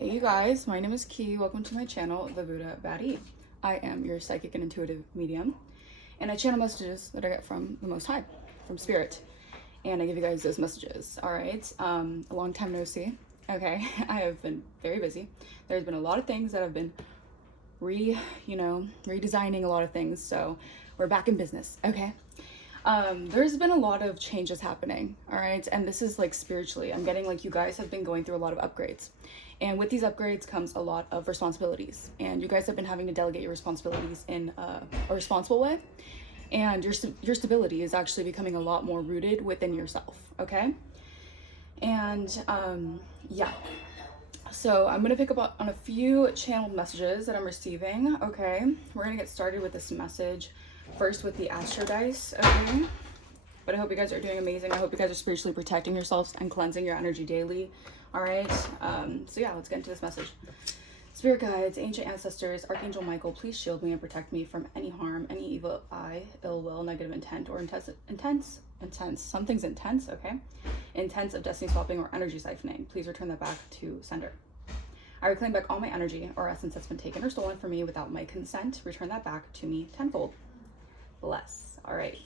Hey you guys, my name is Ki. Welcome to my channel, The Buddha Baddie. I am your psychic and intuitive medium, and I channel messages that I get from the Most High, from Spirit, and I give you guys those messages. All right, a long time no see. Okay, I have been very busy. There's been a lot of things that have been redesigning a lot of things, so we're back in business. Okay. There's been a lot of changes happening, all right, and this is like spiritually. I'm getting like you guys have been going through a lot of upgrades, and with these upgrades comes a lot of responsibilities, and you guys have been having to delegate your responsibilities in a responsible way, and your stability is actually becoming a lot more rooted within yourself. Okay. And yeah, so I'm gonna pick up on a few channeled messages that I'm receiving. Okay, we're gonna get started with this message first with the astro dice. Okay, but I hope you guys are doing amazing. I hope you guys are spiritually protecting yourselves and cleansing your energy daily. All right, so yeah, let's get into this message. Spirit guides, ancient ancestors, Archangel Michael, please shield me and protect me from any harm, any evil eye, ill will, negative intent, or something's intense, okay? Intense of destiny swapping or energy siphoning. Please return that back to sender. I reclaim back all my energy or essence that's been taken or stolen from me without my consent. Return that back to me tenfold. Bless. All right,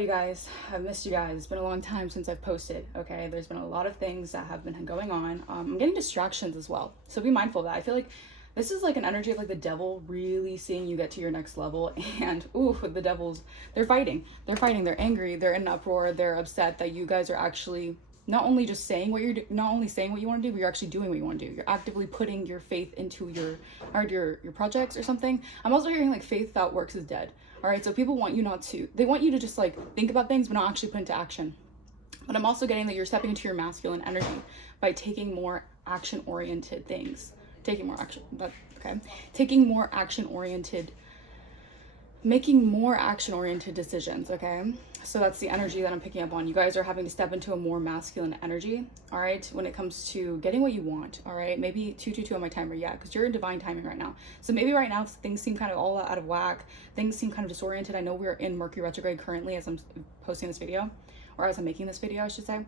you guys, I've missed you guys. It's been a long time since I've posted. Okay, there's been a lot of things that have been going on. I'm getting distractions as well, so be mindful of that. I feel like this is like an energy of like the devil really seeing you get to your next level, and ooh, the devils, they're fighting, they're angry, they're in an uproar, they're upset that you guys are actually not only just saying what not only saying what you want to do, but you're actually doing what you want to do. You're actively putting your faith into your projects or something. I'm also hearing like faith without works is dead. All right, so people want you they want you to just like think about things but not actually put into action. But I'm also getting that you're stepping into your masculine energy by taking more action-oriented things. Making more action-oriented decisions. Okay, so that's the energy that I'm picking up on. You guys are having to step into a more masculine energy, all right, when it comes to getting what you want. All right, maybe 222 on my timer, yeah, because you're in divine timing right now. So maybe right now things seem kind of all out of whack, things seem kind of disoriented. I know we're in Mercury retrograde currently as I'm posting this video, or as I'm making this video, I should say.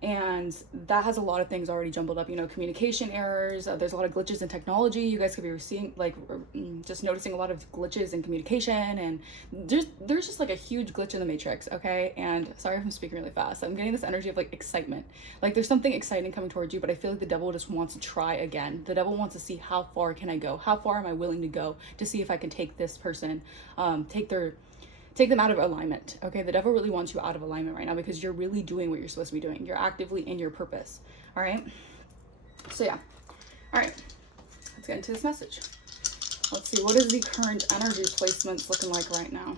And that has a lot of things already jumbled up, communication errors. There's a lot of glitches in technology. You guys could be seeing, just noticing a lot of glitches in communication, and there's just like a huge glitch in the matrix. Okay, and sorry if I'm speaking really fast. I'm getting this energy of like excitement, like there's something exciting coming towards you, but I feel like the devil just wants to try again. The devil wants to see how far can I go, how far am I willing to go to see if I can take this person, take them out of alignment. Okay, the devil really wants you out of alignment right now because you're really doing what you're supposed to be doing. You're actively in your purpose. All right, so yeah, all right, let's get into this message. Let's see, what is the current energy placements looking like right now?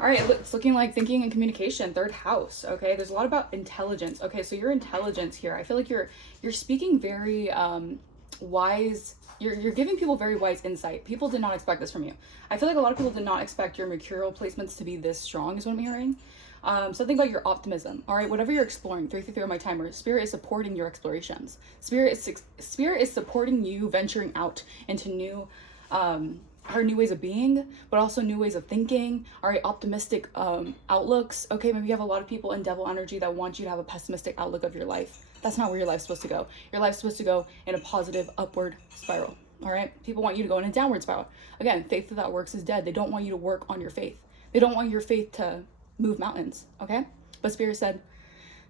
All right, it's looking like thinking and communication, third house. Okay, there's a lot about intelligence. Okay, so your intelligence here, I feel like you're speaking very wise. You're giving people very wise insight. People did not expect this from you. I feel like a lot of people did not expect your mercurial placements to be this strong, is what I'm hearing. Something about your optimism. All right, whatever you're exploring, 333 on my timer, Spirit is supporting your explorations. Spirit is supporting you venturing out into new ways of being, but also new ways of thinking. All right, optimistic outlooks. Okay, maybe you have a lot of people in devil energy that want you to have a pessimistic outlook of your life. That's not where your life's supposed to go. Your life's supposed to go in a positive upward spiral. All right, people want you to go in a downward spiral. Again, faith without works is dead. They don't want you to work on your faith. They don't want your faith to move mountains. Okay, but Spirit said,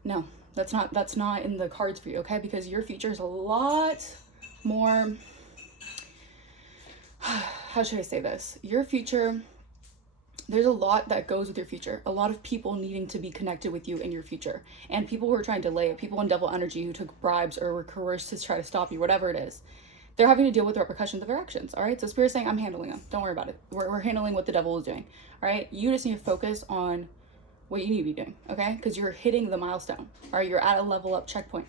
no, that's not in the cards for you. Okay, because your future is a lot more, how should I say this? Your future, there's a lot that goes with your future. A lot of people needing to be connected with you in your future. And people who are trying to delay it, people in devil energy who took bribes or were coerced to try to stop you, whatever it is, they're having to deal with the repercussions of their actions. All right, so Spirit's saying, I'm handling them. Don't worry about it. We're handling what the devil is doing. All right, you just need to focus on what you need to be doing, okay? Because you're hitting the milestone. All right, you're at a level up checkpoint.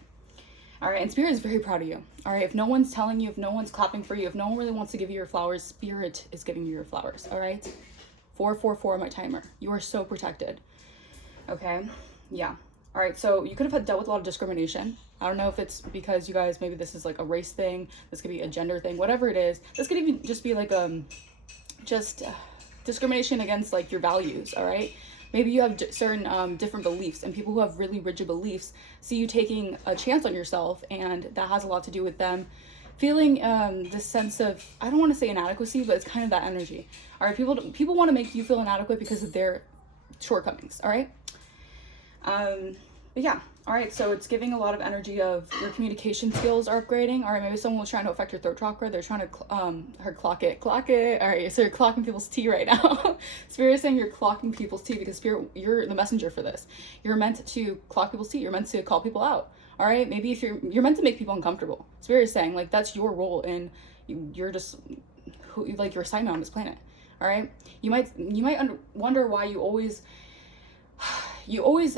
All right, and Spirit is very proud of you. All right, if no one's telling you, if no one's clapping for you, if no one really wants to give you your flowers, Spirit is giving you your flowers. All right, 444 on my timer. You are so protected. Okay, yeah. All right, so you could have dealt with a lot of discrimination. I don't know if it's because you guys, maybe this is like a race thing. This could be a gender thing, whatever it is. This could even just be like discrimination against like your values. All right, Maybe you have certain different beliefs, and people who have really rigid beliefs see you taking a chance on yourself, and that has a lot to do with them feeling this sense of, I don't want to say inadequacy, but it's kind of that energy. All right, people want to make you feel inadequate because of their shortcomings. All right. But yeah, all right, so it's giving a lot of energy of your communication skills are upgrading. All right, maybe someone was trying to affect your throat chakra. They're trying to clock it. All right, so you're clocking people's tea right now. Spirit is saying you're clocking people's tea because Spirit, you're the messenger for this. You're meant to clock people's tea. You're meant to call people out. All right, maybe if you're meant to make people uncomfortable. Spirit is saying like that's your role, and you're just like your assignment on this planet. All right, you might wonder why you always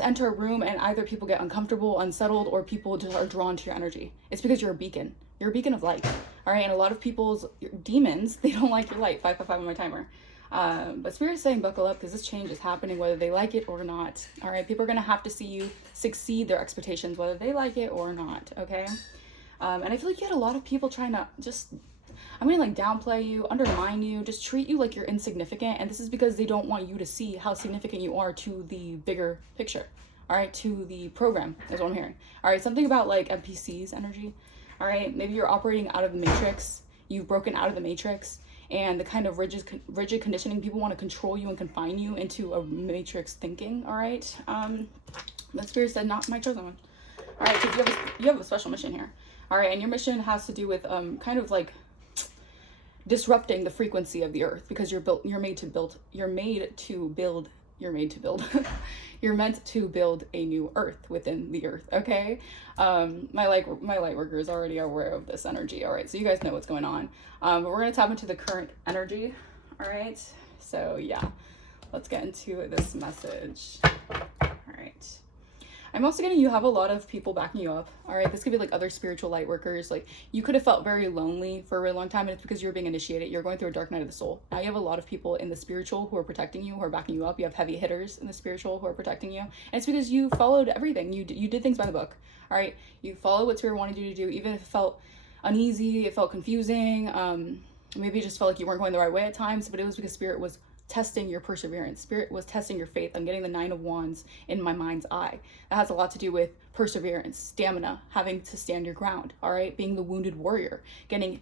enter a room and either people get uncomfortable, unsettled, or people just are drawn to your energy. It's because you're a beacon. You're a beacon of light. All right, and a lot of people's demons, they don't like your light. 555 on my timer. But Spirit is saying buckle up because this change is happening whether they like it or not. All right, people are going to have to see you succeed their expectations whether they like it or not. Okay, and I feel like you had a lot of people trying to just, I'm gonna like downplay you, undermine you, just treat you like you're insignificant. And this is because they don't want you to see how significant you are to the bigger picture. All right, to the program is what I'm hearing. All right, something about like NPCs energy. All right, maybe you're operating out of the matrix. You've broken out of the matrix, and the kind of rigid conditioning, people want to control you and confine you into a matrix thinking. All right, the Spirit said not my chosen one. All right, so you have a special mission here. All right, and your mission has to do with kind of like disrupting the frequency of the earth, because you're meant to build you're meant to build a new earth within the earth. Okay, my light worker is already aware of this energy. All right, so you guys know what's going on, but we're going to tap into the current energy. All right, so yeah, let's get into this message. All right, I'm also getting you have a lot of people backing you up. All right, this could be like other spiritual light workers. Like you could have felt very lonely for a really long time, and it's because you were being initiated. You're going through a dark night of the soul. Now you have a lot of people in the spiritual who are protecting you, who are backing you up. You have heavy hitters in the spiritual who are protecting you, and it's because you followed everything. You did things by the book. All right, you followed what Spirit wanted you to do, even if it felt uneasy, it felt confusing. Maybe it just felt like you weren't going the right way at times, but it was because Spirit was testing your perseverance. Spirit was testing your faith. I'm getting the 9 of Wands in my mind's eye. That has a lot to do with perseverance, stamina, having to stand your ground. All right, being the wounded warrior, getting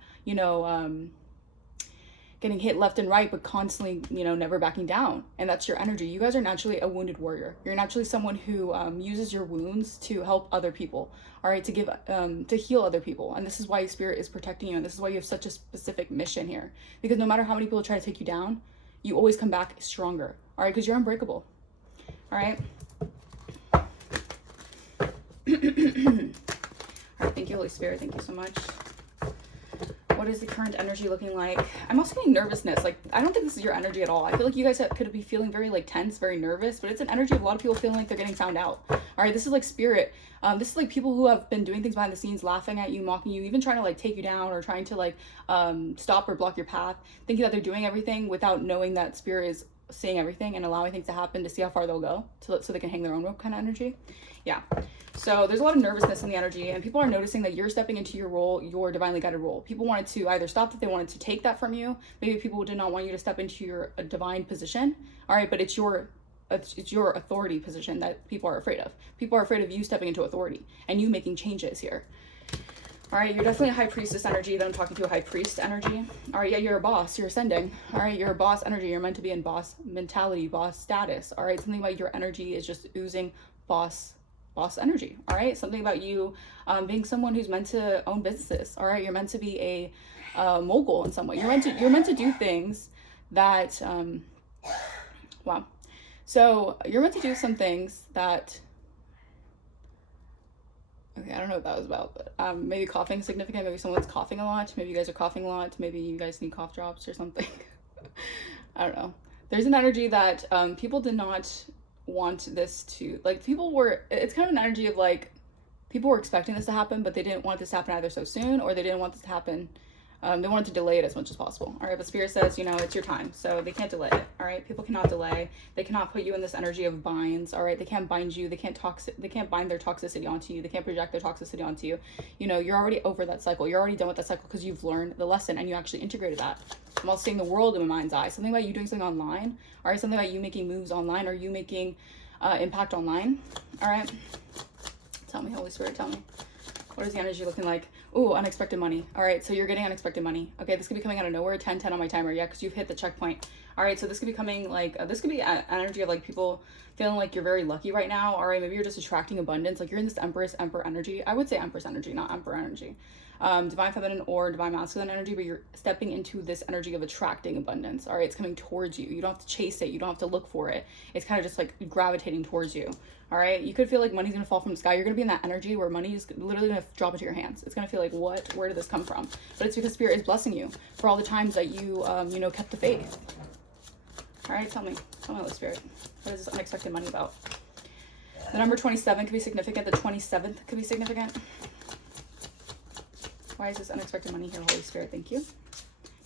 getting hit left and right, but constantly never backing down. And that's your energy. You guys are naturally a wounded warrior. You're naturally someone who uses your wounds to help other people. All right, to give to heal other people. And this is why Spirit is protecting you, and this is why you have such a specific mission here, because no matter how many people try to take you down, you always come back stronger. All right, because you're unbreakable. All right. All right, thank you, Holy Spirit. Thank you so much. What is the current energy looking like? I'm also getting nervousness. Like, I don't think this is your energy at all. I feel like you guys could be feeling very like tense, very nervous, but it's an energy of a lot of people feeling like they're getting found out. All right, this is like Spirit. This is like people who have been doing things behind the scenes, laughing at you, mocking you, even trying to like take you down or trying to like stop or block your path, thinking that they're doing everything without knowing that Spirit is seeing everything and allowing things to happen to see how far they'll go, so they can hang their own rope kind of energy. Yeah. So there's a lot of nervousness in the energy, and people are noticing that you're stepping into your role, your divinely guided role. People wanted to either stop that, they wanted to take that from you. Maybe people did not want you to step into your divine position. All right, but it's your authority position that people are afraid of. People are afraid of you stepping into authority and you making changes here. All right, you're definitely a high priestess energy. Then I'm talking to a high priest energy. All right, yeah, you're a boss. You're ascending. All right, you're a boss energy. You're meant to be in boss mentality, boss status. All right, something about your energy is just oozing boss energy. All right, something about you being someone who's meant to own businesses. All right, you're meant to be a mogul in some way. You're meant to do things that wow. So you're meant to do some things that, okay, I don't know what that was about, but maybe coughing significant. Maybe someone's coughing a lot. Maybe you guys are coughing a lot. Maybe you guys need cough drops or something. I don't know. There's an energy that people did not want this to, like, it's kind of an energy of like, people were expecting this to happen, but they didn't want this to happen either so soon, or they didn't want this to happen They wanted to delay it as much as possible. All right, but Spirit says, you know, it's your time, so they can't delay it. All right, people cannot delay. They cannot put you in this energy of binds. All right, they can't bind you. They can't bind their toxicity onto you. They can't project their toxicity onto you. You know, you're already over that cycle. You're already done with that cycle because you've learned the lesson and you actually integrated that. I'm also seeing the world in my mind's eye. Something about you doing something online. All right, something about you making moves online, or you making impact online. All right, tell me, Holy Spirit, tell me. What is the energy looking like? Ooh, unexpected money. All right, so you're getting unexpected money. Okay, this could be coming out of nowhere. 10-10 on my timer. Yeah, because you've hit the checkpoint. All right, so this could be coming like, this could be energy of like people feeling like you're very lucky right now. All right, maybe you're just attracting abundance. Like you're in this Empress energy. I would say Empress energy, not Emperor energy. Divine feminine or divine masculine energy, but you're stepping into this energy of attracting abundance. All right, it's coming towards you. You don't have to chase it. You don't have to look for it. It's kind of just like gravitating towards you. All right, you could feel like money's gonna fall from the sky. You're gonna be in that energy where money is literally gonna drop into your hands. It's gonna feel like, what? Where did this come from? But it's because Spirit is blessing you for all the times that you, you know, kept the faith. All right, tell me, Holy Spirit, what is this unexpected money about? The number 27 could be significant. The 27th could be significant. Why is this unexpected money here, Holy Spirit? Thank you.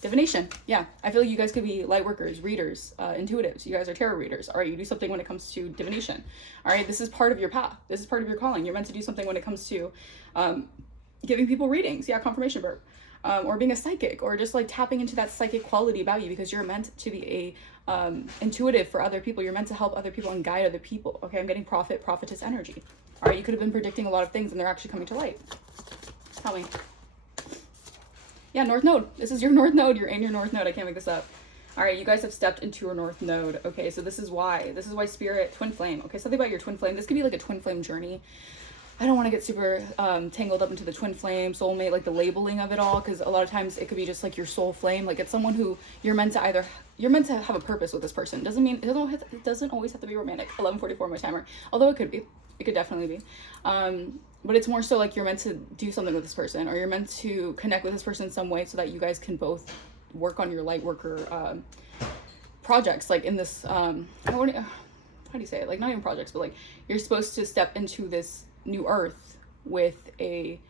Divination. Yeah, I feel like you guys could be light workers, readers, intuitives. You guys are tarot readers. All right, you do something when it comes to divination. All right, this is part of your path. This is part of your calling. You're meant to do something when it comes to giving people readings. Yeah, confirmation verb. Or being a psychic, or just like tapping into that psychic quality about you, because you're meant to be a intuitive for other people. You're meant to help other people and guide other people. Okay, I'm getting prophetess energy. All right, you could have been predicting a lot of things and they're actually coming to light. Tell me. Yeah, North Node. This is your North Node. You're in your North Node. I can't make this up. All right, you guys have stepped into your North Node. Okay, so this is why. This is why Spirit, twin flame. Okay, something about your twin flame. This could be like a twin flame journey. I don't want to get super tangled up into the twin flame, soulmate, like the labeling of it all, because a lot of times it could be just like your soul flame. Like it's someone who you're meant to have a purpose with this person. Doesn't mean, it doesn't always have to be romantic. 11:44 my timer. Although it could be. It could definitely be. But it's more so like you're meant to do something with this person, or you're meant to connect with this person in some way so that you guys can both work on your light worker projects. Like in this, how do you say it? Like not even projects, but like you're supposed to step into this new earth with a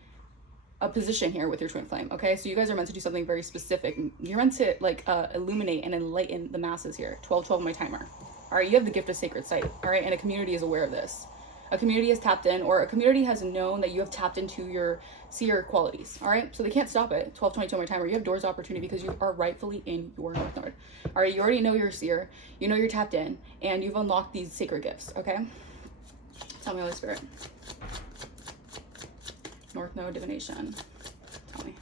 position here with your twin flame. Okay, so you guys are meant to do something very specific. You're meant to like illuminate and enlighten the masses here. 12:12 my timer. All right, you have the gift of sacred sight. All right, and a community is aware of this. A community has tapped in, or a community has known that you have tapped into your seer qualities. All right, so they can't stop it. 12:22 my timer. You have doors of opportunity because you are rightfully in your North Node. All right, you already know you're a seer. You know you're tapped in, and you've unlocked these sacred gifts. Okay, tell me, Holy Spirit. North Node divination. Tell me.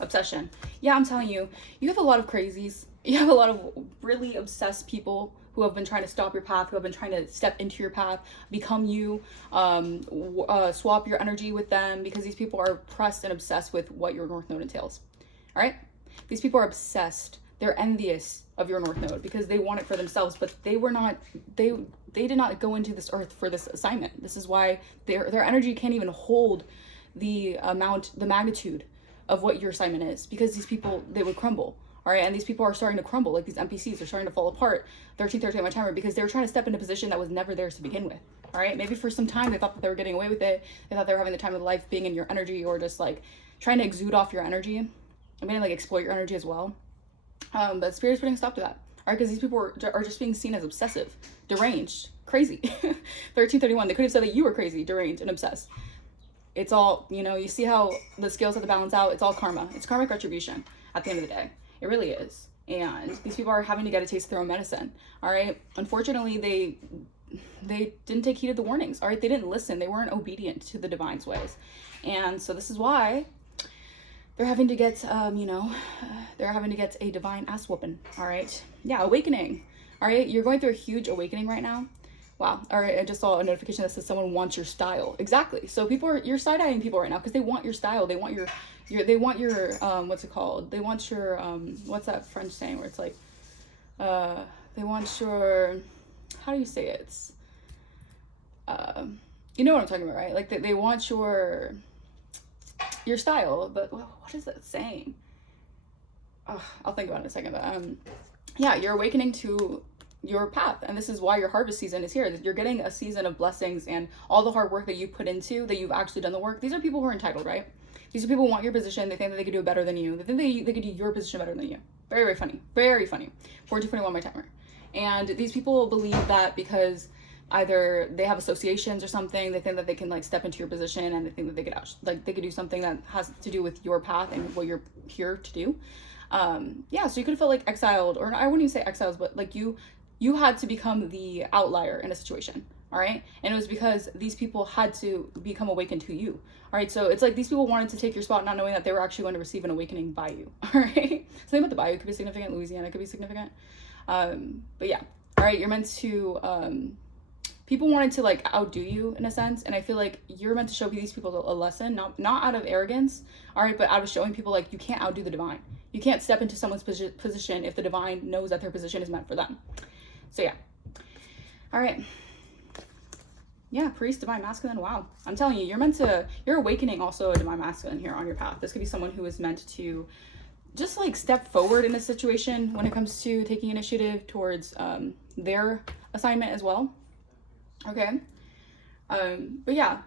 Obsession. Yeah, I'm telling you, you have a lot of crazies. You have a lot of really obsessed people who have been trying to stop your path, who have been trying to step into your path, become you, swap your energy with them, because these people are pressed and obsessed with what your North Node entails. All right? These people are obsessed. They're envious of your North Node because they want it for themselves, but they did not go into this earth for this assignment. This is why their energy can't even hold the magnitude of what your assignment is, because these people, they would crumble. All right, and these people are starting to crumble, like these NPCs are starting to fall apart. 13:30 my timer, because they were trying to step into a position that was never theirs to begin with. All right, maybe for some time they thought that they were getting away with it. They thought they were having the time of their life being in your energy, or just like trying to exude off your energy. I'm gonna like exploit your energy as well. But Spirit's putting a stop to that. All right, because these people are just being seen as obsessive, deranged, crazy. 13:31, they could have said that you were crazy, deranged, and obsessed. It's all, you know, you see how the scales have to balance out. It's all karma. It's karmic retribution at the end of the day. It really is. And these people are having to get a taste of their own medicine. All right. Unfortunately, they didn't take heed of the warnings. All right. They didn't listen. They weren't obedient to the divine's ways. And so this is why they're having to get, they're having to get a divine ass whooping. All right. Yeah. Awakening. All right. You're going through a huge awakening right now. Wow. All right. I just saw a notification that says someone wants your style. Exactly. So you're side-eyeing people right now because they want your style. They want they want your, what's it called? They want your, what's that French saying where it's like, they want your, how do you say it? It's, you know what I'm talking about, right? Like they want your style, but what is that saying? I'll think about it in a second, but, yeah, you're awakening to your path, and this is why your harvest season is here. You're getting a season of blessings, and all the hard work that you put into, that you've actually done the work. These are people who are entitled, right? These people want your position. They think that they could do it better than you. They think they could do your position better than you. Very, very funny. Very funny. 1421 my timer. And these people believe that because either they have associations or something, they think that they can like step into your position, and they think that they could do something that has to do with your path and what you're here to do. Yeah, so you could have felt like exiled, or I wouldn't even say exiles, but like you had to become the outlier in a situation. All right. And it was because these people had to become awakened to you. All right. So it's like these people wanted to take your spot, not knowing that they were actually going to receive an awakening by you. All right. Something about the bayou could be significant. Louisiana could be significant. But yeah. All right. You're meant to, people wanted to like outdo you in a sense. And I feel like you're meant to show these people a lesson, not out of arrogance. All right. But out of showing people like you can't outdo the divine. You can't step into someone's position if the divine knows that their position is meant for them. So yeah. All right. Yeah, priest, divine masculine. Wow. I'm telling you, you're awakening also a divine masculine here on your path. This could be someone who is meant to just like step forward in a situation when it comes to taking initiative towards their assignment as well. Okay. But yeah,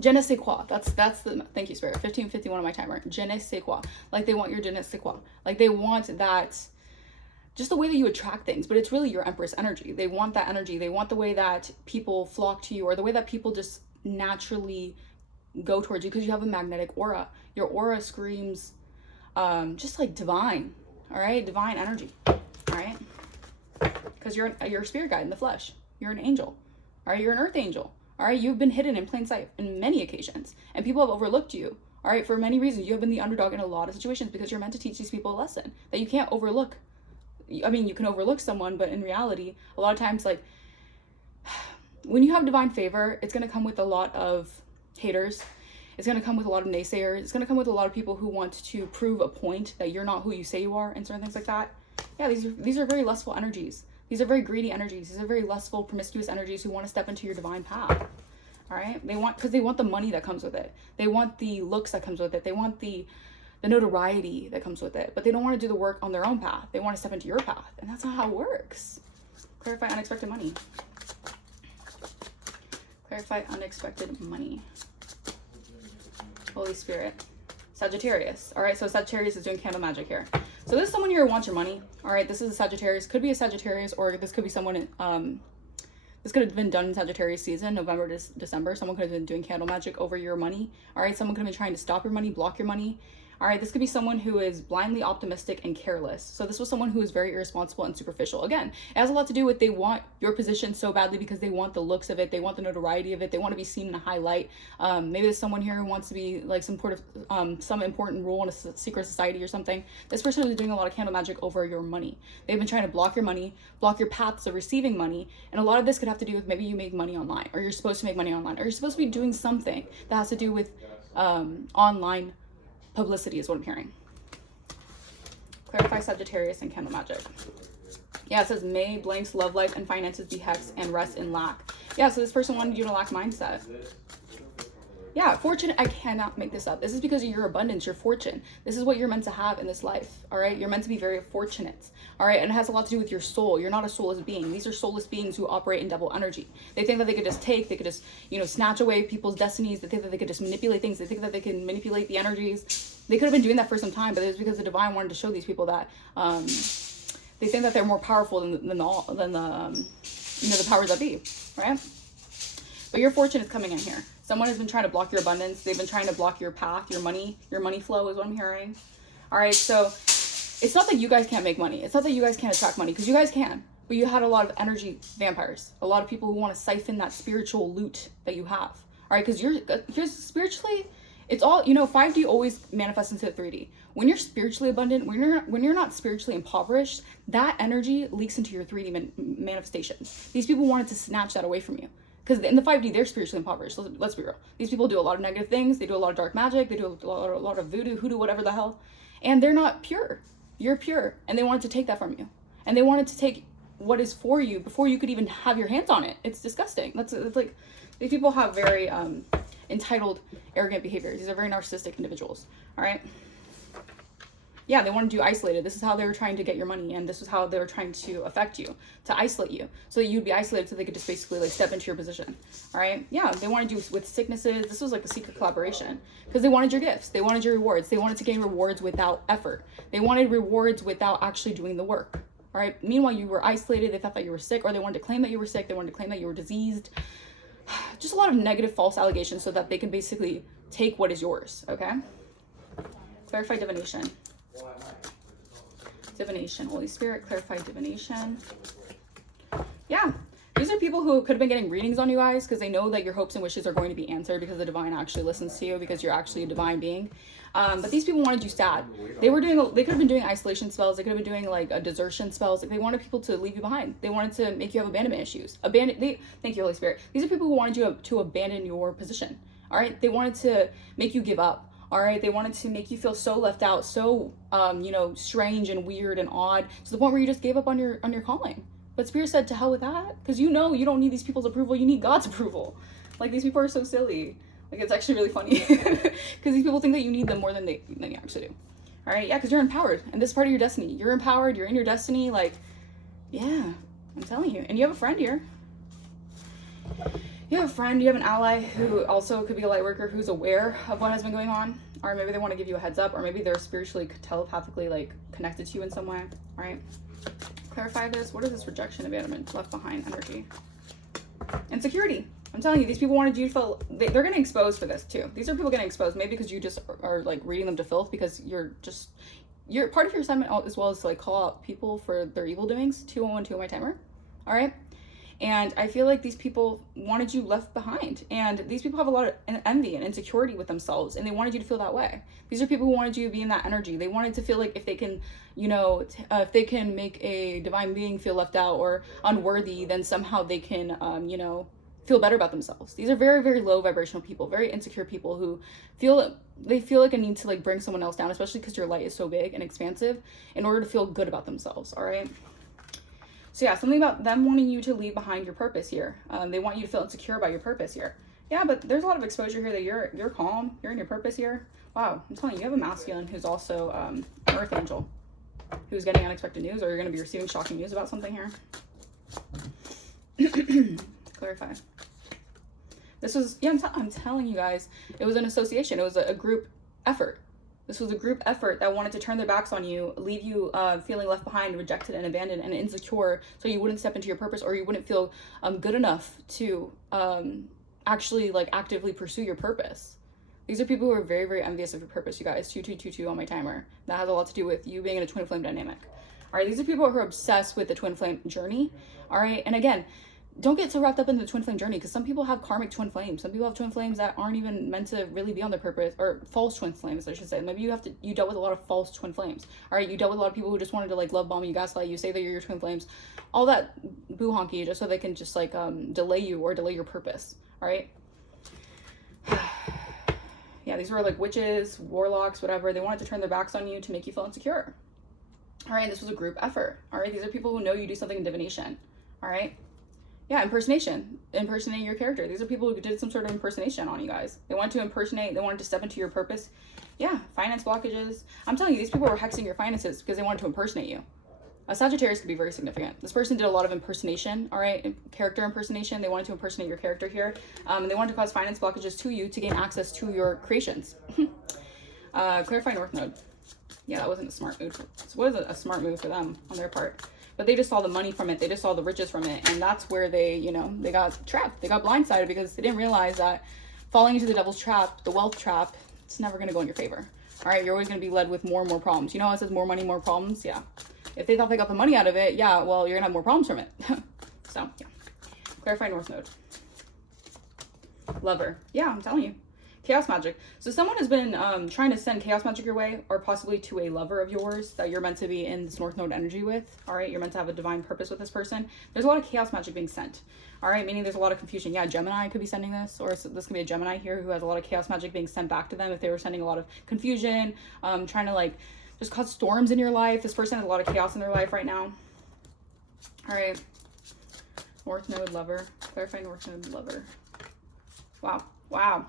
je ne sais quoi. That's the, thank you, Spirit. 1551 on my timer. Je ne sais quoi. Like they want your je ne sais quoi. Like they want that, just the way that you attract things, but it's really your Empress energy. They want that energy. They want the way that people flock to you, or the way that people just naturally go towards you, because you have a magnetic aura. Your aura screams just like divine. All right, divine energy. All right, because you're a spirit guide in the flesh. You're an angel. All right, you're an earth angel. All right, you've been hidden in plain sight in many occasions, and people have overlooked you. All right, for many reasons. You have been the underdog in a lot of situations, because you're meant to teach these people a lesson that you can't overlook. I mean, you can overlook someone, but in reality, a lot of times, like, when you have divine favor, it's going to come with a lot of haters. It's going to come with a lot of naysayers. It's going to come with a lot of people who want to prove a point that you're not who you say you are, and certain things like that. Yeah, these are very lustful energies. These are very greedy energies. These are very lustful, promiscuous energies who want to step into your divine path. All right? Because they want the money that comes with it. They want the looks that comes with it. They want the notoriety that comes with it, but they don't want to do the work on their own path. They want to step into your path, and that's not how it works. Clarify unexpected money. Clarify unexpected money. Holy Spirit. Sagittarius. All right, so Sagittarius is doing candle magic here. So this is someone here who wants your money. All right, this is a Sagittarius. Could be a Sagittarius, or this could be someone, this could have been done in Sagittarius season, November to December. Someone could have been doing candle magic over your money. All right, someone could have been trying to stop your money, block your money. All right, this could be someone who is blindly optimistic and careless. So this was someone who is very irresponsible and superficial. Again, it has a lot to do with they want your position so badly because they want the looks of it. They want the notoriety of it. They want to be seen in a high light. Maybe there's someone here who wants to be like some important role in a secret society or something. This person is doing a lot of candle magic over your money. They've been trying to block your money, block your paths of receiving money. And a lot of this could have to do with maybe you make money online, or you're supposed to make money online, or you're supposed to be doing something that has to do with online publicity is what I'm hearing. Clarify Sagittarius and candle magic. Yeah, it says may blanks love life and finances be hex and rest in lack. Yeah, so this person wanted you in a lack mindset. Yeah, fortune, I cannot make this up. This is because of your abundance, your fortune. This is what you're meant to have in this life, all right? You're meant to be very fortunate, all right? And it has a lot to do with your soul. You're not a soulless being. These are soulless beings who operate in double energy. They think that they could just take, they could just, snatch away people's destinies. They think that they could just manipulate things. They think that they can manipulate the energies. They could have been doing that for some time, but it was because the divine wanted to show these people that they think that they're more powerful than the powers that be, right? But your fortune is coming in here. Someone has been trying to block your abundance. They've been trying to block your path, your money flow is what I'm hearing. All right, so it's not that you guys can't make money. It's not that you guys can't attract money, because you guys can. But you had a lot of energy vampires, a lot of people who want to siphon that spiritual loot that you have. All right, because you're spiritually, it's all, 5D always manifests into 3D. When you're spiritually abundant, when you're not spiritually impoverished, that energy leaks into your 3D manifestations. These people wanted to snatch that away from you. Because in the 5D, they're spiritually impoverished. Let's be real. These people do a lot of negative things. They do a lot of dark magic. They do a lot of voodoo, hoodoo, whatever the hell. And they're not pure. You're pure. And they wanted to take that from you. And they wanted to take what is for you before you could even have your hands on it. It's disgusting. It's like, these people have very entitled, arrogant behaviors. These are very narcissistic individuals. All right? Yeah, they wanted you isolated. This is how they were trying to get your money, and this is how they were trying to affect you, to isolate you, so that you'd be isolated, so they could just basically like step into your position. All right, yeah, they wanted you with sicknesses. This was like a secret collaboration because they wanted your gifts, they wanted your rewards, they wanted to gain rewards without effort, they wanted rewards without actually doing the work. All right, meanwhile you were isolated, they thought that you were sick, or they wanted to claim that you were sick, they wanted to claim that you were diseased. Just a lot of negative false allegations so that they can basically take what is yours. Okay, clarify divination. Divination, Holy Spirit, clarify divination. Yeah, these are people who could have been getting readings on you guys because they know that your hopes and wishes are going to be answered because the divine actually listens to you because you're actually a divine being. But these people wanted you sad. They could have been doing isolation spells. They could have been doing like a desertion spells. Like they wanted people to leave you behind. They wanted to make you have abandonment issues. Thank you, Holy Spirit. These are people who wanted you to abandon your position. All right, they wanted to make you give up. All right, they wanted to make you feel so left out, so strange and weird and odd, to the point where you just gave up on your calling. But Spirit said, to hell with that, because you don't need these people's approval, you need God's approval. Like, these people are so silly. Like, it's actually really funny because these people think that you need them more than you actually do. All right, yeah, because you're empowered, and this is part of your destiny. You're empowered, you're in your destiny. Like, yeah, I'm telling you. And you have a friend here. You have a friend, you have an ally who also could be a light worker who's aware of what has been going on, or maybe they want to give you a heads up, or maybe they're spiritually, telepathically like connected to you in some way. All right, clarify this. What is this rejection, abandonment, left behind energy? Insecurity. I'm telling you, these people wanted you to feel, they're getting exposed for this too. These are people getting exposed, maybe because you just are like reading them to filth, because you're part of your assignment as well as to like call out people for their evil doings. 2112 on my timer. All right. And I feel like these people wanted you left behind. And these people have a lot of envy and insecurity with themselves. And they wanted you to feel that way. These are people who wanted you to be in that energy. They wanted to feel like if they can, if they can make a divine being feel left out or unworthy, then somehow they can, feel better about themselves. These are very, very low vibrational people, very insecure people who feel like a need to like bring someone else down, especially because your light is so big and expansive, in order to feel good about themselves. All right. So yeah, something about them wanting you to leave behind your purpose here. They want you to feel insecure about your purpose here. Yeah, but there's a lot of exposure here that you're calm, you're in your purpose here. Wow, I'm telling you, you have a masculine who's also an earth angel, who's getting unexpected news, or you're going to be receiving shocking news about something here. Clarify. This was, yeah, I'm telling you guys, it was an association. It was a group effort. This was a group effort that wanted to turn their backs on you, leave you feeling left behind, rejected and abandoned and insecure, so you wouldn't step into your purpose, or you wouldn't feel good enough to actually like actively pursue your purpose. These are people who are very, very envious of your purpose, you guys. 2222 on my timer. That has a lot to do with you being in a twin flame dynamic. All right, these are people who are obsessed with the twin flame journey. All right, and again, don't get so wrapped up in the twin flame journey, because some people have karmic twin flames. Some people have twin flames that aren't even meant to really be on their purpose, or false twin flames, I should say. Maybe you dealt with a lot of false twin flames. All right, you dealt with a lot of people who just wanted to like love bomb you, gaslight you, say that you're your twin flames, all that boo honky, just so they can just like delay you or delay your purpose. All right. Yeah, these were like witches, warlocks, whatever. They wanted to turn their backs on you to make you feel insecure. All right, this was a group effort. All right, these are people who know you do something in divination. All right. Yeah, impersonating your character. These are people who did some sort of impersonation on you guys. They wanted to impersonate, they wanted to step into your purpose. Yeah, finance blockages. I'm telling you, these people were hexing your finances because they wanted to impersonate you. A Sagittarius could be very significant. This person did a lot of impersonation, all right? Character impersonation. They wanted to impersonate your character here. And they wanted to cause finance blockages to you to gain access to your creations. Clarify North Node. Yeah, that wasn't a smart move. It wasn't a smart move for them on their part. But they just saw the money from it. They just saw the riches from it. And that's where they, they got trapped. They got blindsided because they didn't realize that falling into the devil's trap, the wealth trap, it's never going to go in your favor. All right, you're always going to be led with more and more problems. You know how it says more money, more problems? Yeah. If they thought they got the money out of it, yeah, well, you're going to have more problems from it. So, yeah. Clarify North Node. Lover. Yeah, I'm telling you. Chaos magic. So someone has been trying to send chaos magic your way, or possibly to a lover of yours that you're meant to be in this North Node energy with. All right, you're meant to have a divine purpose with this person. There's a lot of chaos magic being sent. All right, meaning there's a lot of confusion. Yeah, Gemini could be sending this, or this could be a Gemini here who has a lot of chaos magic being sent back to them if they were sending a lot of confusion, trying to like just cause storms in your life. This person has a lot of chaos in their life right now. All right, North Node lover. Clarify North Node lover. Wow. Wow.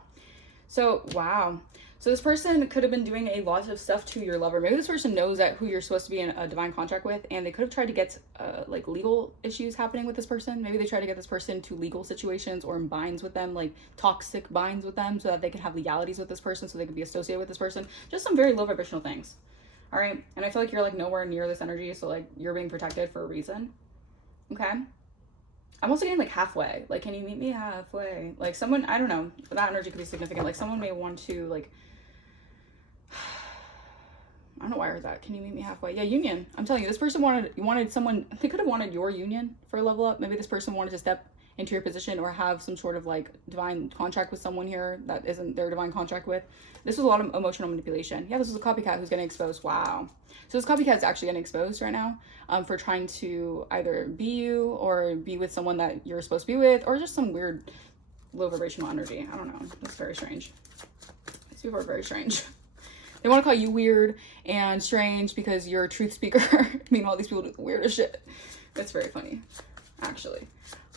So, wow. So this person could have been doing a lot of stuff to your lover. Maybe this person knows that who you're supposed to be in a divine contract with, and they could have tried to get like legal issues happening with this person. Maybe they tried to get this person to legal situations or in binds with them, like toxic binds with them, so that they can have legalities with this person, so they could be associated with this person. Just some very low vibrational things. All right. And I feel like you're like nowhere near this energy, so like you're being protected for a reason. Okay. I'm also getting like halfway. Like, can you meet me halfway? Like someone, I don't know, that energy could be significant. Like someone may want to like, I don't know why I heard that. Can you meet me halfway? Yeah, union. I'm telling you, this person wanted someone, they could have wanted your union for a level up. Maybe this person wanted to step into your position or have some sort of like divine contract with someone here that isn't their divine contract with. This was a lot of emotional manipulation. Yeah, this was a copycat who's getting exposed. Wow. So this copycat is actually getting exposed right now for trying to either be you or be with someone that you're supposed to be with, or just some weird low vibrational energy. I don't know. That's very strange. These people are very strange. They want to call you weird and strange because you're a truth speaker. Meanwhile, these people do the weirdest shit. That's very funny, actually.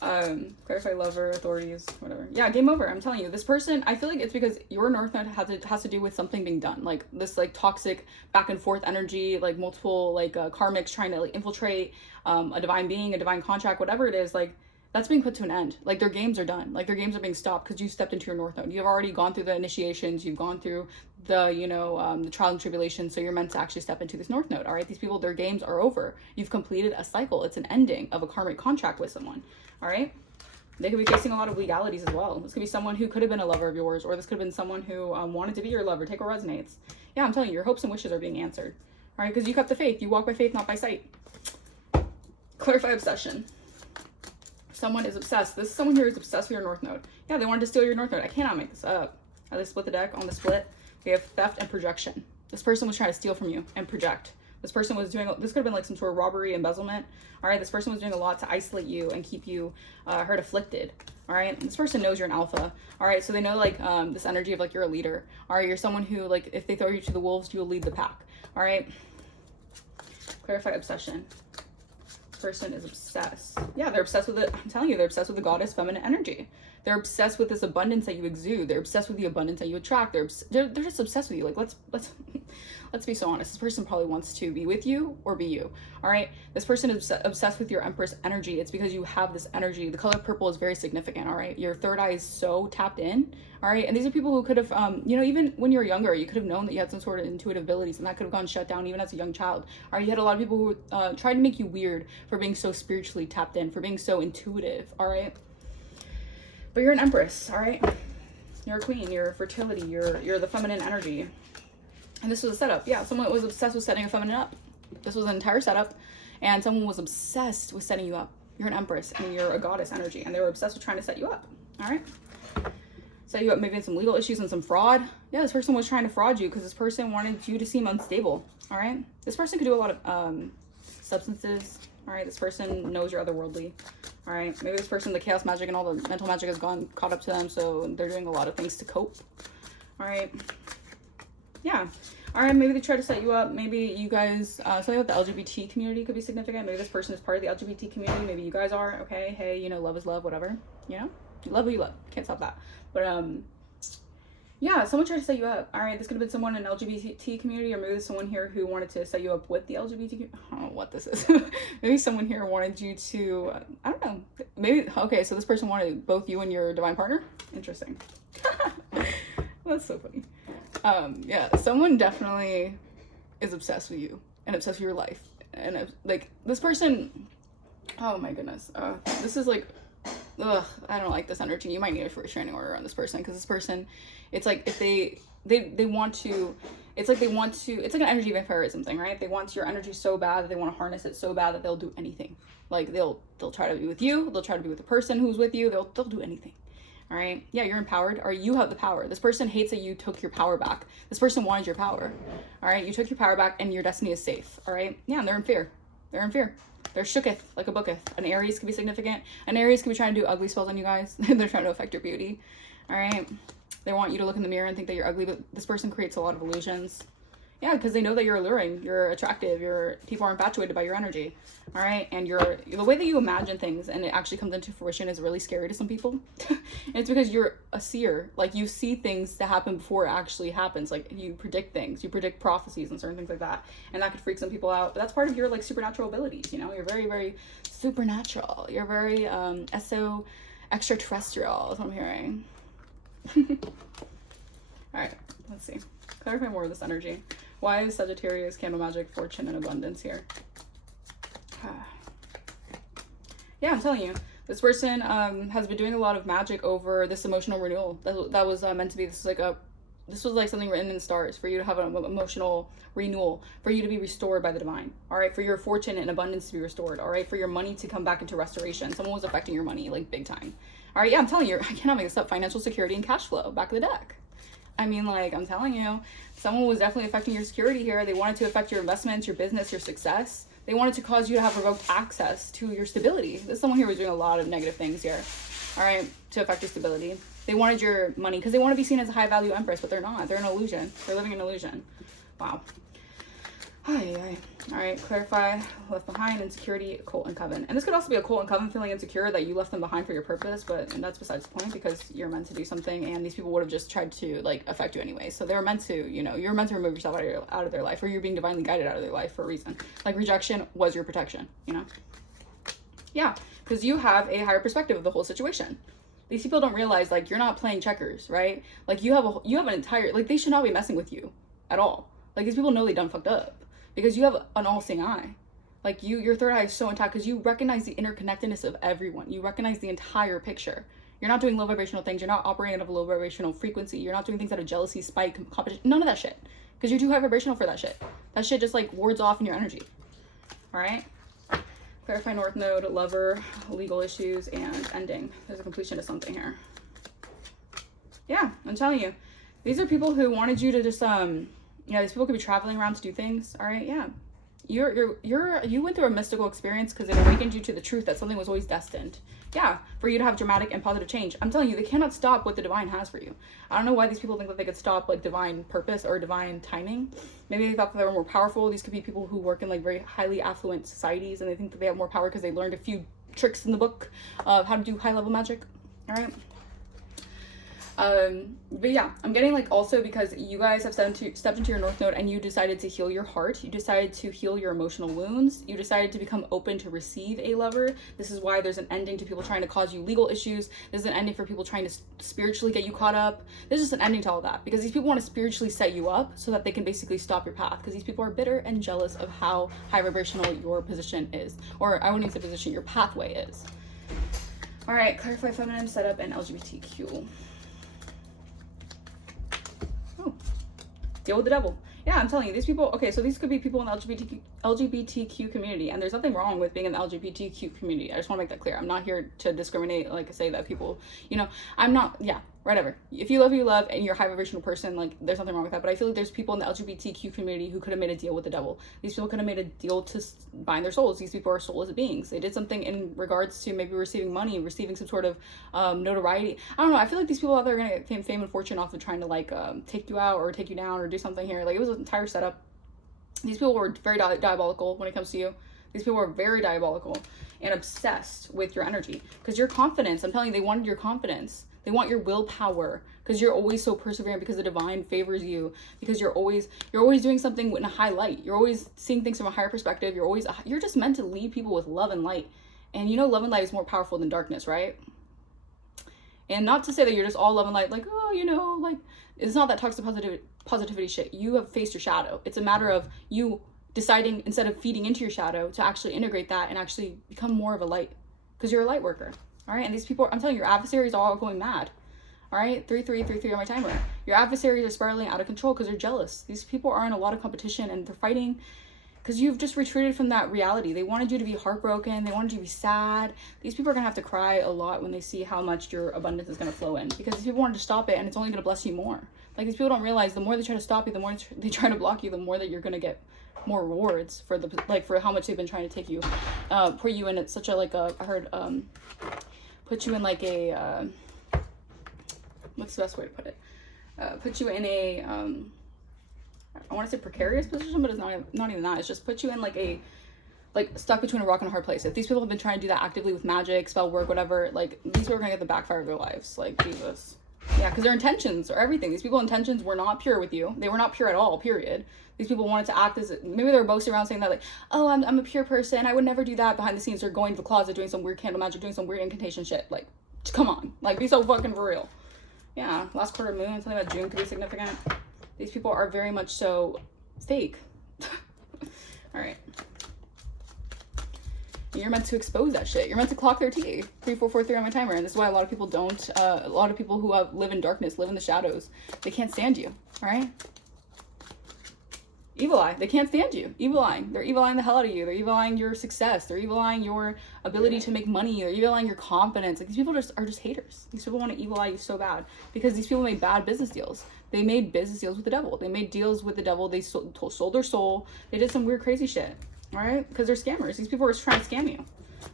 Clarify lover, authorities, whatever. Yeah, game over. I'm telling you, this person, I feel like it's because your North Node has to do with something being done. Like this like toxic back and forth energy, like multiple like karmics trying to like infiltrate a divine being, a divine contract, whatever it is, like that's being put to an end. Like their games are done. Like their games are being stopped because you stepped into your North Node. You've already gone through the initiations. You've gone through the, you know, the trial and tribulation. So you're meant to actually step into this North Node. All right. These people, their games are over. You've completed a cycle. It's an ending of a karmic contract with someone. All right. They could be facing a lot of legalities as well. This could be someone who could have been a lover of yours, or this could have been someone who wanted to be your lover. Take what resonates. Yeah, I'm telling you, your hopes and wishes are being answered. All right. Because you kept the faith. You walk by faith, not by sight. Clarify obsession. Someone is obsessed. This is someone here is obsessed with your North Node. Yeah, they wanted to steal your North Node. I cannot make this up. They split the deck. On the split, we have theft and projection. This person was trying to steal from you and project. This person was doing, this could have been like some sort of robbery, embezzlement. All right, this person was doing a lot to isolate you and keep you hurt, afflicted. All right, this person knows you're an alpha. All right, so they know like this energy of like you're a leader. All right, you're someone who like if they throw you to the wolves, you will lead the pack. All right, clarify obsession. Person is obsessed. Yeah, they're obsessed with it. I'm telling you, they're obsessed with the goddess feminine energy. They're obsessed with this abundance that you exude. They're obsessed with the abundance that you attract. They're just obsessed with you. Like let's be so honest. This person probably wants to be with you or be you. All right. This person is obsessed with your Empress energy. It's because you have this energy. The color purple is very significant. All right. Your third eye is so tapped in. All right. And these are people who could have, you know, even when you were younger, you could have known that you had some sort of intuitive abilities, and that could have gone shut down even as a young child. All right. You had a lot of people who tried to make you weird for being so spiritually tapped in, for being so intuitive. All right. But you're an Empress. All right. You're a queen. You're fertility. You're the feminine energy. And this was a setup. Yeah, someone was obsessed with setting a feminine up. This was an entire setup, and someone was obsessed with setting you up. You're an Empress, and you're a goddess energy, and they were obsessed with trying to set you up. All right? Set you up maybe in some legal issues and some fraud. Yeah, this person was trying to fraud you because this person wanted you to seem unstable. All right? This person could do a lot of substances. All right? This person knows you're otherworldly. All right? Maybe this person, the chaos magic and all the mental magic has caught up to them, so they're doing a lot of things to cope. All right? Yeah. All right, maybe they try to set you up. Maybe you guys, something with the LGBT community could be significant. Maybe this person is part of the LGBT community. Maybe you guys are. Okay, hey, you know, love is love, whatever. You know, you love who you love. Can't stop that. But yeah, someone tried to set you up. All right, this could have been someone in the LGBT community, or maybe there's someone here who wanted to set you up with the LGBT. I don't know what this is. Maybe someone here wanted you to, I don't know. Maybe, okay, so this person wanted both you and your divine partner. Interesting. That's so funny. Yeah, someone definitely is obsessed with you and obsessed with your life. And like this person, oh my goodness. This is like, ugh, I don't like this energy. You might need a restraining order on this person, because this person, it's like if they want to, it's like they want to, it's like an energy vampirism thing, right? They want your energy so bad that they want to harness it so bad that they'll do anything. Like they'll try to be with you. They'll try to be with the person who's with you. They'll do anything. All right. Yeah, you're empowered, or you have the power. This person hates that you took your power back. This person wanted your power. All right. You took your power back and your destiny is safe. All right. Yeah. And they're in fear. They're in fear. They're shooketh like a booketh. An Aries could be significant. An Aries could be trying to do ugly spells on you guys. They're trying to affect your beauty. All right. They want you to look in the mirror and think that you're ugly, but this person creates a lot of illusions. Yeah, because they know that you're alluring, you're attractive, people are infatuated by your energy, all right? And the way that you imagine things and it actually comes into fruition is really scary to some people. And it's because you're a seer. Like, you see things that happen before it actually happens. Like, you predict things, you predict prophecies and certain things like that. And that could freak some people out. But that's part of your, like, supernatural abilities, you know? You're very, very supernatural. You're very extraterrestrial, is what I'm hearing. All right, let's see. Clarify more of this energy. Why is Sagittarius, candle magic, fortune, and abundance here? Yeah, I'm telling you, this person has been doing a lot of magic over this emotional renewal. That was meant to be. This was like something written in the stars for you to have an emotional renewal, for you to be restored by the divine. All right, for your fortune and abundance to be restored. All right, for your money to come back into restoration. Someone was affecting your money like big time. All right, yeah, I'm telling you, I cannot make this up. Financial security and cash flow, back of the deck. I mean, like, I'm telling you, someone was definitely affecting your security here. They wanted to affect your investments, your business, your success. They wanted to cause you to have revoked access to your stability. Someone here was doing a lot of negative things here, all right, to affect your stability. They wanted your money because they want to be seen as a high value empress, but they're not. They're an illusion. They're living an illusion. Wow. All right, clarify left behind, insecurity, cult, and coven. And this could also be a cult and coven feeling insecure that you left them behind for your purpose, but that's besides the point because you're meant to do something and these people would have just tried to like affect you anyway. So they were meant to, you know, you're meant to remove yourself out of their life, or you're being divinely guided out of their life for a reason. Like, rejection was your protection, you know? Yeah, because you have a higher perspective of the whole situation. These people don't realize, like, you're not playing checkers, right? Like, you have an entire, like, they should not be messing with you at all. Like, these people know they done fucked up. Because you have an all-seeing eye. Like, your third eye is so intact because you recognize the interconnectedness of everyone. You recognize the entire picture. You're not doing low vibrational things. You're not operating out of a low vibrational frequency. You're not doing things out of jealousy, spite, competition. None of that shit. Because you're too high vibrational for that shit. That shit just, like, wards off in your energy. All right? Clarify North Node, lover, legal issues, and ending. There's a completion to something here. Yeah, I'm telling you. These are people who wanted you to just, yeah, these people could be traveling around to do things. All right, yeah. You went through a mystical experience because it awakened you to the truth that something was always destined. Yeah, for you to have dramatic and positive change. I'm telling you, they cannot stop what the divine has for you. I don't know why these people think that they could stop, like, divine purpose or divine timing. Maybe they thought that they were more powerful. These could be people who work in, like, very highly affluent societies and they think that they have more power because they learned a few tricks in the book of how to do high-level magic. All right. But yeah, I'm getting, like, also because you guys have stepped into your North Node and you decided to heal your heart. You decided to heal your emotional wounds. You decided to become open to receive a lover. This is why there's an ending to people trying to cause you legal issues. There's an ending for people trying to spiritually get you caught up. There's just an ending to all that because these people want to spiritually set you up so that they can basically stop your path because these people are bitter and jealous of how high vibrational your position is. Or I wouldn't even say position, your pathway is. All right, clarify feminine setup and LGBTQ. Deal with the devil. Yeah, I'm telling you, these people, okay, so these could be people in the LGBTQ community, and there's nothing wrong with being in the LGBTQ community. I just want to make that clear. I'm not here to discriminate, like, say that people, you know, I'm not, yeah, whatever. If you love who you love and you're a high vibrational person, like, there's nothing wrong with that. But I feel like there's people in the LGBTQ community who could have made a deal with the devil. These people could have made a deal to bind their souls. These people are soulless beings. They did something in regards to maybe receiving money, receiving some sort of notoriety. I don't know. I feel like these people out there are going to get fame and fortune off of trying to, like, take you out or take you down or do something here. Like, it was an entire setup. These people were very diabolical when it comes to you. These people are very diabolical and obsessed with your energy because your confidence, I'm telling you, they wanted your confidence. They want your willpower because you're always so perseverant, because the divine favors you, because you're always doing something in a high light. You're always seeing things from a higher perspective. You're just meant to lead people with love and light. And you know, love and light is more powerful than darkness, right? And not to say that you're just all love and light, like, oh, you know, like, it's not that toxic positivity shit. You have faced your shadow. It's a matter of you deciding, instead of feeding into your shadow, to actually integrate that and actually become more of a light, because you're a light worker. All right, and these people, I'm telling you, your adversaries are all going mad. All right, 3-3-3-3 on my timer. Your adversaries are spiraling out of control because they're jealous. These people are in a lot of competition and they're fighting because you've just retreated from that reality. They wanted you to be heartbroken. They wanted you to be sad. These people are going to have to cry a lot when they see how much your abundance is going to flow in, because these people wanted to stop it and it's only going to bless you more. Like, these people don't realize the more they try to stop you, the more they try to block you, the more that you're going to get more rewards for the, like, for how much they've been trying to take you, put you in. It's such a, like, a, I heard, put you in, like, a, what's the best way to put it? Put you in a, I want to say precarious position, but it's not even that. It's just put you in like stuck between a rock and a hard place. If these people have been trying to do that actively with magic, spell work, whatever, like these people are gonna get the backfire of their lives. Like, Jesus. Yeah, because their intentions are everything. These people's intentions were not pure with you. They were not pure at all, period. These people wanted to act as, maybe they were boasting around saying that like, oh, I'm a pure person, I would never do that. Behind the scenes, they're going to the closet, doing some weird candle magic, doing some weird incantation shit. Like, come on, like, be so fucking for real. Yeah, last quarter moon, something about June could be significant. These people are very much so fake. All right. You're meant to expose that shit. You're meant to clock their T. 3443 on my timer. And this is why a lot of people don't, a lot of people who live in darkness, live in the shadows, they can't stand you, all right? Evil eye. They can't stand you. Evil eyeing. They're evil eyeing the hell out of you. They're evil eyeing your success. They're evil eyeing your ability to make money. They're evil eyeing your confidence. Like, these people are just haters. These people want to evil eye you so bad because these people made bad business deals. They made business deals with the devil. They made deals with the devil. They sold their soul. They did some weird, crazy shit. All right? Because they're scammers. These people are just trying to scam you.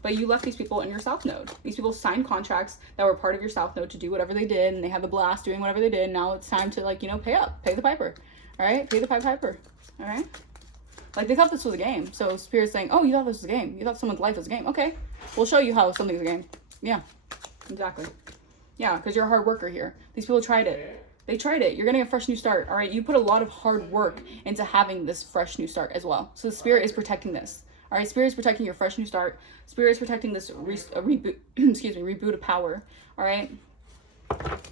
But you left these people in your south node. These people signed contracts that were part of your south node to do whatever they did, and they had the blast doing whatever they did. Now it's time to, like, you know, pay up. Pay the piper. All right? Pay the piper. All right? Like, they thought this was a game. So Spirit's saying, oh, you thought this was a game. You thought someone's life was a game. Okay. We'll show you how something's a game. Yeah. Exactly. Yeah, because you're a hard worker here. These people tried it. They tried it. You're getting a fresh new start. All right? You put a lot of hard work into having this fresh new start as well. So the Spirit is protecting this. All right? Spirit is protecting your fresh new start. Spirit is protecting this reboot, excuse me, reboot of power. All right?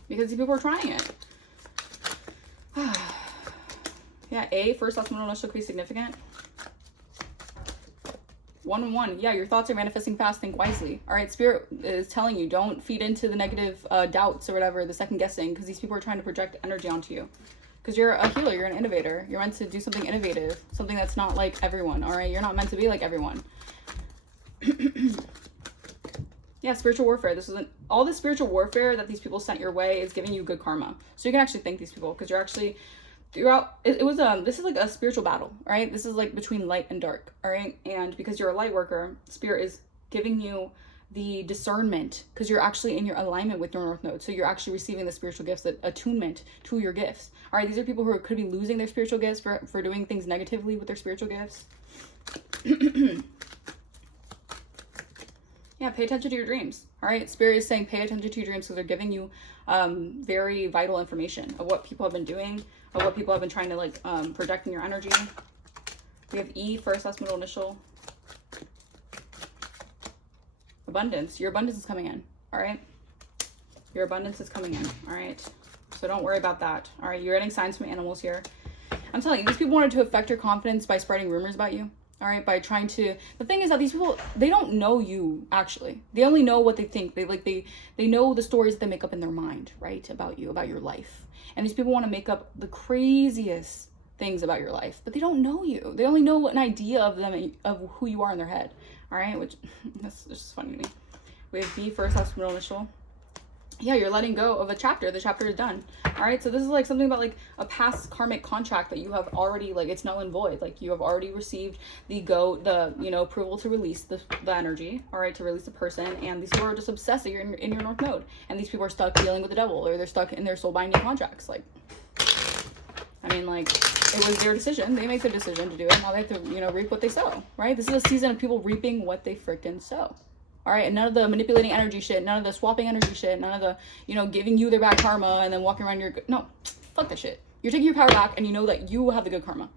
Because these people are trying it. Yeah, A, first last middle initial could be significant. 1-1. Yeah, your thoughts are manifesting fast. Think wisely. All right, Spirit is telling you, don't feed into the negative doubts or whatever, the second guessing, because these people are trying to project energy onto you. Because you're a healer, you're an innovator. You're meant to do something innovative, something that's not like everyone. All right, you're not meant to be like everyone. Yeah, spiritual warfare. This isn't all the spiritual warfare that these people sent your way is giving you good karma. So you can actually thank these people because you're actually throughout it was this is like a spiritual battle, right? This is like between light and dark, all right? And because you're a light worker, Spirit is giving you the discernment because you're actually in your alignment with your north node. So you're actually receiving the spiritual gifts, the attunement to your gifts. All right, these are people who could be losing their spiritual gifts for doing things negatively with their spiritual gifts. Yeah, pay attention to your dreams. All right, Spirit is saying pay attention to your dreams because they're giving you very vital information of what people have been doing, of what people have been trying to like project in your energy. We have E, first, last, middle, initial. Abundance. Your abundance is coming in. All right. Your abundance is coming in. All right. So don't worry about that. All right. You're getting signs from animals here. I'm telling you, these people wanted to affect your confidence by spreading rumors about you. All right, by trying to, the thing is that these people, they don't know you actually. They only know what they think. They know the stories that they make up in their mind, right? About you, about your life. And these people want to make up the craziest things about your life, but they don't know you. They only know an idea of them, of who you are in their head. All right, which that's just funny to me. We have B, first, last, middle, initial. Yeah, you're letting go of a chapter. The chapter is done. All right, so this is like something about like a past karmic contract that you have already, like, it's null and void. Like, you have already received the you know, approval to release the energy, all right, to release the person. And these people are just obsessed that you're in your north node, and these people are stuck dealing with the devil, or they're stuck in their soul binding contracts. Like, I mean, like, it was their decision. They make the decision to do it. Now they have to, you know, reap what they sow, right? This is a season of people reaping what they frickin' sow. All right, and none of the manipulating energy shit, none of the swapping energy shit, none of the, you know, giving you their bad karma and then walking around your, no, fuck that shit. You're taking your power back and you know that you have the good karma.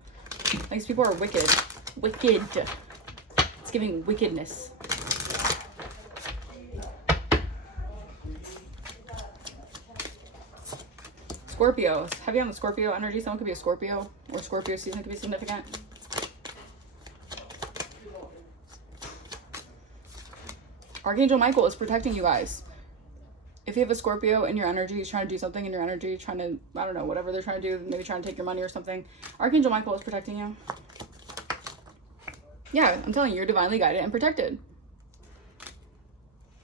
These people are wicked. Wicked. It's giving wickedness. Scorpios. Heavy on the Scorpio energy. Someone could be a Scorpio, or Scorpio season could be significant. Archangel Michael is protecting you guys. If you have a Scorpio in your energy, he's trying to do something in your energy, trying to, I don't know, whatever they're trying to do, maybe trying to take your money or something. Archangel Michael is protecting you. Yeah, I'm telling you, you're divinely guided and protected.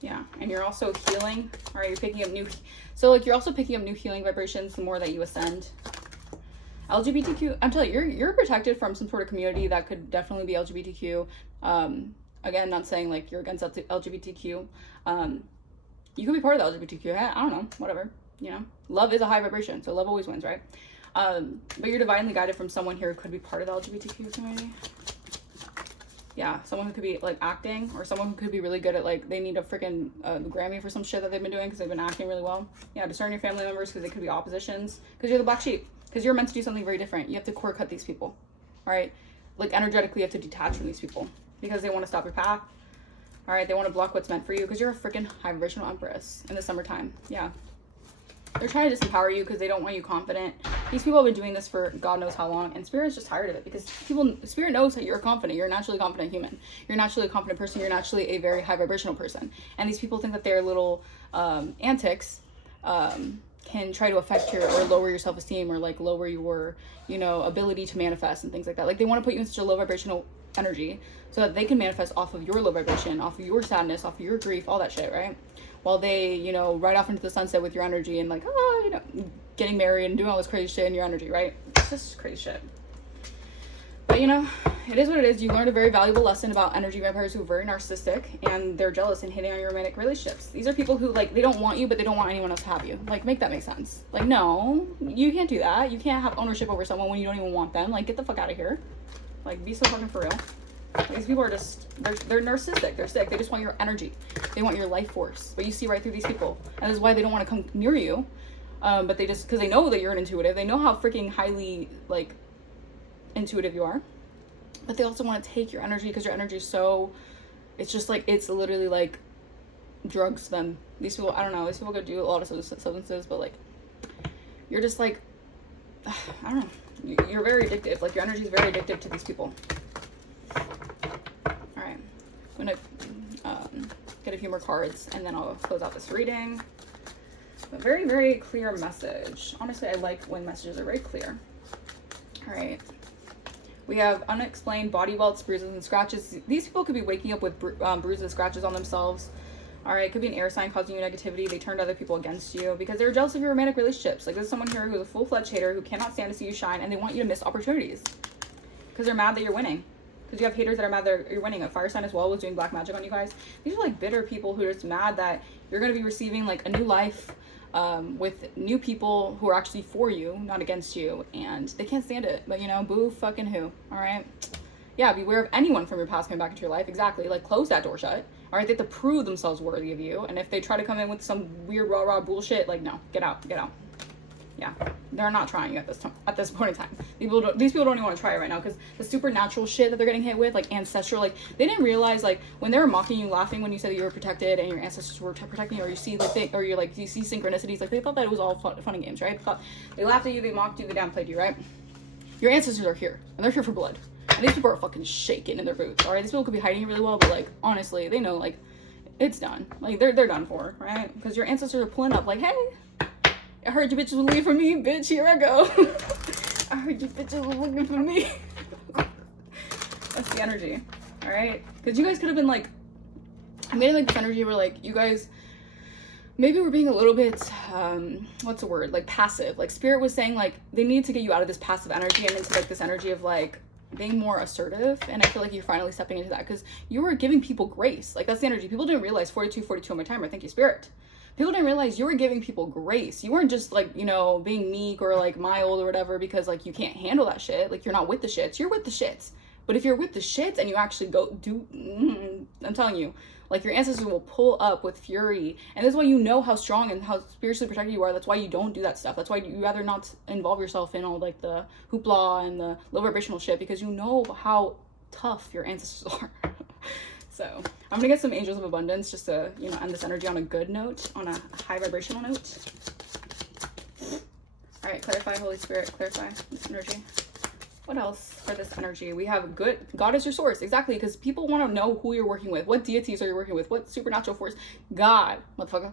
Yeah, and you're also healing. All right, you're picking up so like you're also picking up new healing vibrations the more that you ascend. LGBTQ, I'm telling you, you're protected from some sort of community that could definitely be LGBTQ. Again, not saying like you're against LGBTQ. You could be part of the LGBTQ. I don't know, whatever, you know. Love is a high vibration, so love always wins, right? But you're divinely guided from someone here who could be part of the LGBTQ community. Yeah, someone who could be like acting, or someone who could be really good at like, they need a freaking Grammy for some shit that they've been doing because they've been acting really well. Yeah, discern your family members because they could be oppositions, because you're the black sheep, because you're meant to do something very different. You have to core cut these people, all right? Like energetically, you have to detach from these people because they want to stop your path. All right, they want to block what's meant for you because you're a freaking high vibrational empress in the summertime. Yeah. They're trying to disempower you because they don't want you confident. These people have been doing this for God knows how long, and Spirit is just tired of it because Spirit knows that you're confident. You're a naturally confident human. You're naturally a confident person. You're naturally a very high vibrational person. And these people think that their little antics can try to affect your, or lower your self-esteem, or like lower your, you know, ability to manifest and things like that. Like they want to put you in such a low vibrational energy so that they can manifest off of your low vibration, off of your sadness, off of your grief, all that shit, right? While they, you know, ride off into the sunset with your energy and like, oh, you know, getting married and doing all this crazy shit in your energy, right? It's just crazy shit. But, you know, it is what it is. You learned a very valuable lesson about energy vampires who are very narcissistic and they're jealous and hitting on your romantic relationships. These are people who, like, they don't want you, but they don't want anyone else to have you. Like, make that make sense. Like, no, you can't do that. You can't have ownership over someone when you don't even want them. Like, get the fuck out of here. Like, be so fucking for real. These people are just, they're narcissistic. They're sick. They just want your energy. They want your life force. But you see right through these people. And this is why they don't want to come near you. But they just, because they know that you're an intuitive. They know how freaking highly, like, intuitive you are. But they also want to take your energy because your energy is so, it's just like, it's literally like drugs to them. These people, I don't know. These people could do a lot of substances, but like, you're just like, I don't know. You're very addictive. Like, your energy is very addictive to these people. I'm gonna get a few more cards and then I'll close out this reading. A very, very clear message. Honestly, I like when messages are very clear. All right. We have unexplained body welts, bruises, and scratches. These people could be waking up with bruises and scratches on themselves. All right, it could be an air sign causing you negativity. They turned other people against you because they're jealous of your romantic relationships. Like, there's someone here who's a full-fledged hater who cannot stand to see you shine, and they want you to miss opportunities because they're mad that you're winning. Because you have haters that are mad that you're winning. A fire sign as well was doing black magic on you guys. These are like bitter people who are just mad that you're going to be receiving like a new life with new people who are actually for you, not against you. And they can't stand it. But, you know, boo fucking who. All right. Yeah, beware of anyone from your past coming back into your life. Exactly. Like, close that door shut. All right. They have to prove themselves worthy of you. And if they try to come in with some weird rah-rah bullshit, like, no, get out, get out. Yeah, they're not trying you at this point in time. These people don't even want to try it right now because the supernatural shit that they're getting hit with, like ancestral, like they didn't realize, like when they were mocking you, laughing when you said that you were protected and your ancestors were protecting you, or you see like or you see synchronicities, like they thought that it was all fun and games, right? They laughed at you, they mocked you, they downplayed you, right? Your ancestors are here and they're here for blood, and these people are fucking shaking in their boots. All right, these people could be hiding really well, but like honestly, they know like it's done. Like they're done for, right? Because your ancestors are pulling up, like, hey. I heard you bitches were looking for me, bitch. Here I go. I heard you bitches were looking for me. That's the energy, all right? Because you guys could have been like, I'm getting like this energy where like you guys maybe we're being a little bit, what's the word? Like passive. Like Spirit was saying like they need to get you out of this passive energy and into like this energy of like being more assertive. And I feel like you're finally stepping into that because you were giving people grace. Like that's the energy. People didn't realize 42 on my timer. Thank you, Spirit. People didn't realize you were giving people grace. You weren't just like, you know, being meek or like mild or whatever because like you can't handle that shit. Like you're not with the shits. You're with the shits. But if you're with the shits and you actually go do, I'm telling you, like your ancestors will pull up with fury. And that's why you know how strong and how spiritually protected you are. That's why you don't do that stuff. That's why you rather not involve yourself in all like the hoopla and the low vibrational shit because you know how tough your ancestors are. So I'm gonna get some angels of abundance just to, you know, end this energy on a good note, on a high vibrational note. All right, clarify, Holy Spirit, clarify this energy. What else for this energy? We have good, God is your source. Exactly, because people want to know who you're working with. What deities are you working with? What supernatural force? God, motherfucker.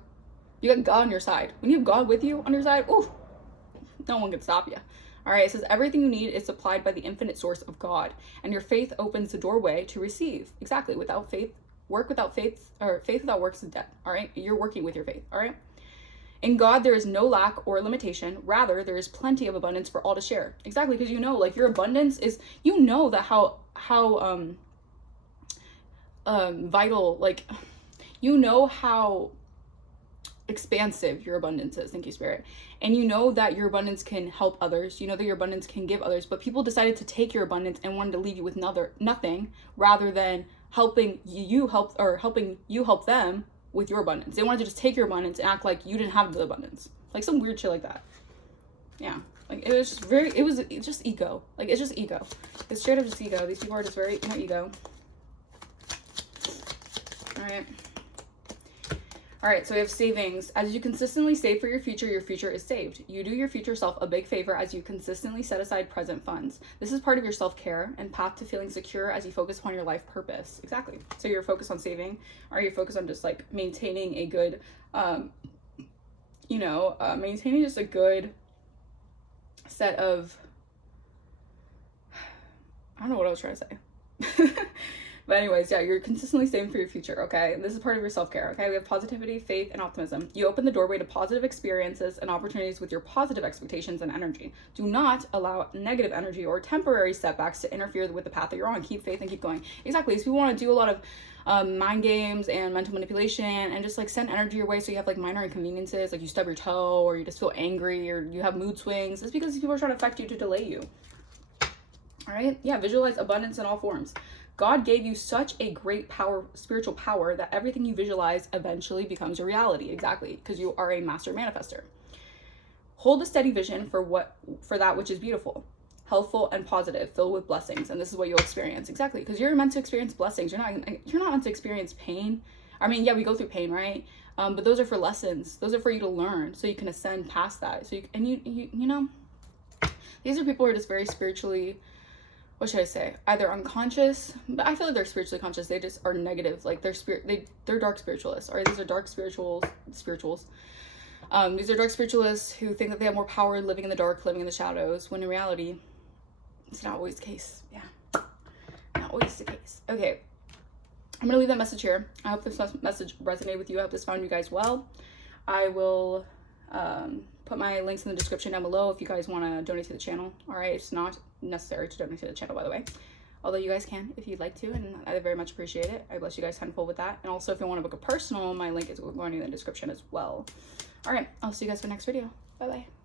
You got God on your side. When you have God with you on your side, ooh, no one can stop you. All right, it says everything you need is supplied by the infinite source of God, and your faith opens the doorway to receive. Exactly, without faith, work without faith, or faith without works is dead. All right, you're working with your faith. All right. In God, there is no lack or limitation. Rather, there is plenty of abundance for all to share. Exactly, because you know, like your abundance is, you know that how vital, like, you know how expansive your abundance is. Thank you, Spirit. And you know that your abundance can help others. You know that your abundance can give others, but people decided to take your abundance and wanted to leave you with nothing rather than helping you help them with your abundance. They wanted to just take your abundance and act like you didn't have the abundance. Like some weird shit like that. Yeah. Like it was just ego. Like it's just ego. It's straight up just ego. These people are just very, ego. All right, so we have savings. As you consistently save for your future is saved. You do your future self a big favor as you consistently set aside present funds. This is part of your self-care and path to feeling secure as you focus upon your life purpose. Exactly. So you're focused on saving, or you're focused on just like maintaining a good, maintaining just a good set of, I don't know what I was trying to say. But anyways, yeah, you're consistently saving for your future, okay? This is part of your self-care, okay? We have positivity, faith, and optimism. You open the doorway to positive experiences and opportunities with your positive expectations and energy. Do not allow negative energy or temporary setbacks to interfere with the path that you're on. Keep faith and keep going. Exactly. So we want to do a lot of mind games and mental manipulation and just like send energy your way so you have like minor inconveniences, like you stub your toe or you just feel angry or you have mood swings. It's because these people are trying to affect you to delay you. All right? Yeah, visualize abundance in all forms. God gave you such a great power, spiritual power, that everything you visualize eventually becomes a reality. Exactly, because you are a master manifester. Hold a steady vision for that which is beautiful, healthful, and positive, filled with blessings, and this is what you'll experience. Exactly, because you're meant to experience blessings. You're not meant to experience pain. I mean, yeah, we go through pain, right? But those are for lessons. Those are for you to learn, so you can ascend past that. So you know, these are people who are just very spiritually, what should I say? Either unconscious, but I feel like they're spiritually conscious. They just are negative. Like they're dark spiritualists. All right, these are dark spirituals. These are dark spiritualists who think that they have more power living in the dark, living in the shadows, when in reality, it's not always the case. Yeah, not always the case. Okay, I'm gonna leave that message here. I hope this message resonated with you. I hope this found you guys well. I will put my links in the description down below if you guys want to donate to the channel. All right, it's not necessary to donate to the channel, by the way, although you guys can if you'd like to, and I very much appreciate it. I bless you guys tenfold with that. And also, if you want to book a personal, my link is going in the description as well. All right, I'll see you guys for the next video. Bye bye.